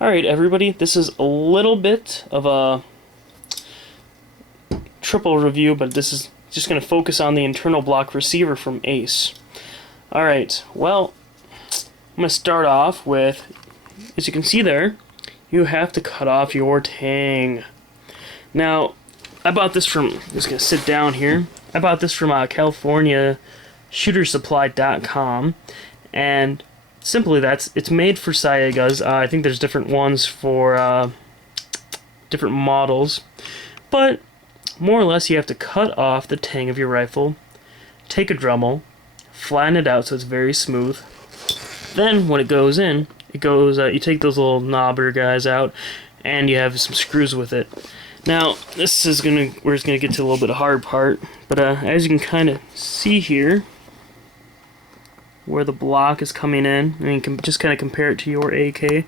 Alright everybody, this is a little bit of a triple review, but this is just going to focus on the internal block receiver from Ace. Alright, well, I'm going to start off with, as you can see there, you have to cut off your tang. Now, I bought this from, I'm just going to sit down here, I bought this from California shootersupply.com, and simply it's made for Saigas. I think there's different ones for different models, but more or less you have to cut off the tang of your rifle, take a Dremel, flatten it out so it's very smooth. Then when it goes in, you take those little knobber guys out, and you have some screws with it. Now this is we're just gonna get to a little bit of hard part, but as you can kind of see here, where the block is coming in, and you can just kind of compare it to your AK.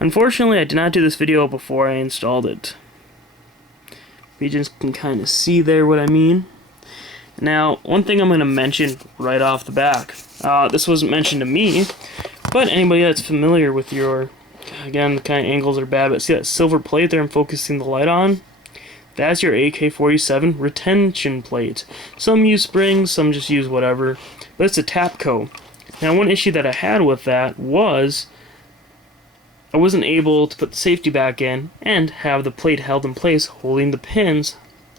Unfortunately, I did not do this video before I installed it. You just can kind of see there what I mean. Now, one thing I'm going to mention right off the back. This wasn't mentioned to me, but anybody that's familiar with your, again, the kind of angles are bad, but see that silver plate there I'm focusing the light on? That's your AK-47 retention plate. Some use springs, some just use whatever, but it's a Tapco. Now, one issue that I had with that was I wasn't able to put the safety back in and have the plate held in place, holding the pins,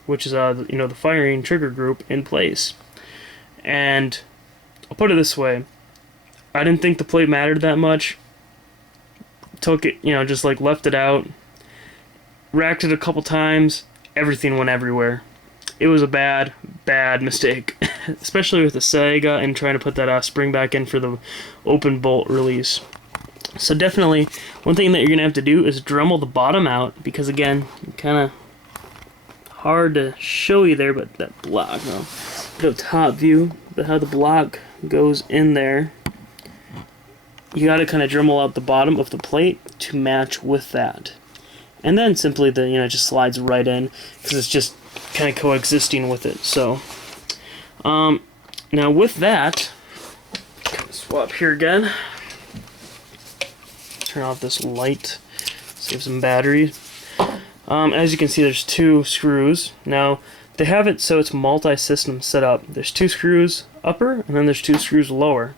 which is the firing trigger group, in place. And I'll put it this way: I didn't think the plate mattered that much. Took it, just like left it out, racked it a couple times. Everything went everywhere. It was a bad mistake, especially with the Saiga and trying to put that spring back in for the open bolt release. So definitely, one thing that you're going to have to do is Dremel the bottom out, because again, kind of hard to show you there, but that block, the top view, but how the block goes in there, you got to kind of Dremel out the bottom of the plate to match with that. And then simply it just slides right in, because it's just kind of coexisting with it. So now with that, swap here again, turn off this light, save some battery. As you can see, there's two screws. Now they have it so it's multi-system set up. There's two screws upper, and then there's two screws lower.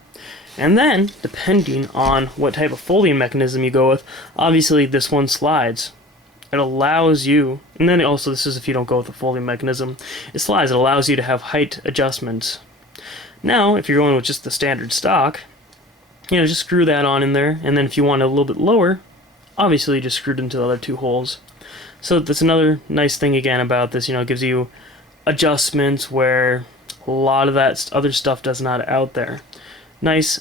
And then, depending on what type of folding mechanism you go with, obviously this one slides. It allows you, and then also this is if you don't go with the folding mechanism, it slides. It allows you to have height adjustments. Now, if you're going with just the standard stock, just screw that on in there, and then if you want it a little bit lower, obviously you just screw it into the other two holes. So that's another nice thing again about this, it gives you adjustments where a lot of that other stuff does not out there. Nice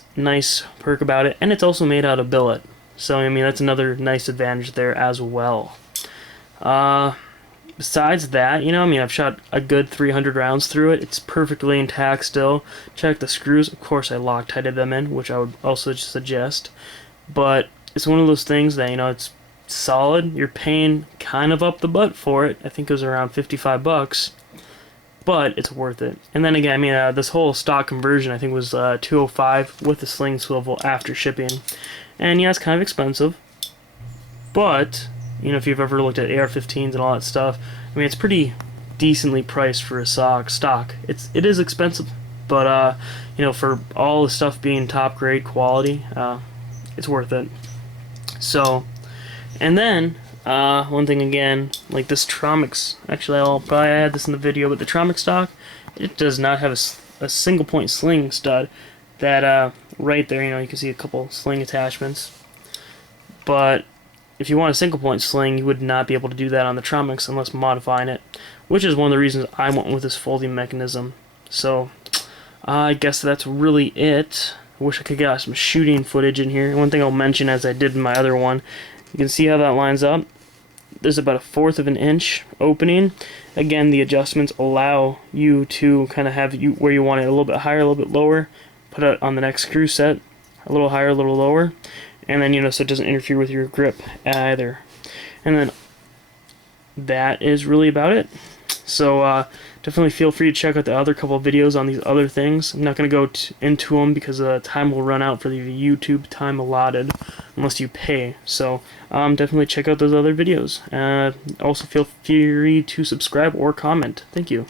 perk about it, and it's also made out of billet. So, that's another nice advantage there as well. Besides that, I've shot a good 300 rounds through it. It's perfectly intact still. Check the screws. Of course, I Loctited them in, which I would also suggest. But it's one of those things that, it's solid. You're paying kind of up the butt for it. I think it was around $55. But it's worth it. And then again, this whole stock conversion, I think, was $205 with the sling swivel after shipping. And yeah, it's kind of expensive. But if you've ever looked at AR-15s and all that stuff, it's pretty decently priced for a stock. It is expensive, but for all the stuff being top grade quality, it's worth it. So, and then one thing again, like this Tromix, actually I'll probably add this in the video, but the Tromix stock, it does not have a single point sling stud. That right there, you can see a couple sling attachments. But if you want a single point sling, you would not be able to do that on the Tromix unless modifying it, which is one of the reasons I went with this folding mechanism. So I guess that's really it. I wish I could get some shooting footage in here. One thing I'll mention, as I did in my other one, you can see how that lines up. There's about 1/4 of an inch opening. Again, the adjustments allow you to kind of have where you want it a little bit higher, a little bit lower. Put it on the next screw set, a little higher, a little lower, and then so it doesn't interfere with your grip either. And then that is really about it. So definitely feel free to check out the other couple of videos on these other things. I'm not going to go into them because time will run out for the YouTube time allotted unless you pay. So definitely check out those other videos. Also feel free to subscribe or comment. Thank you.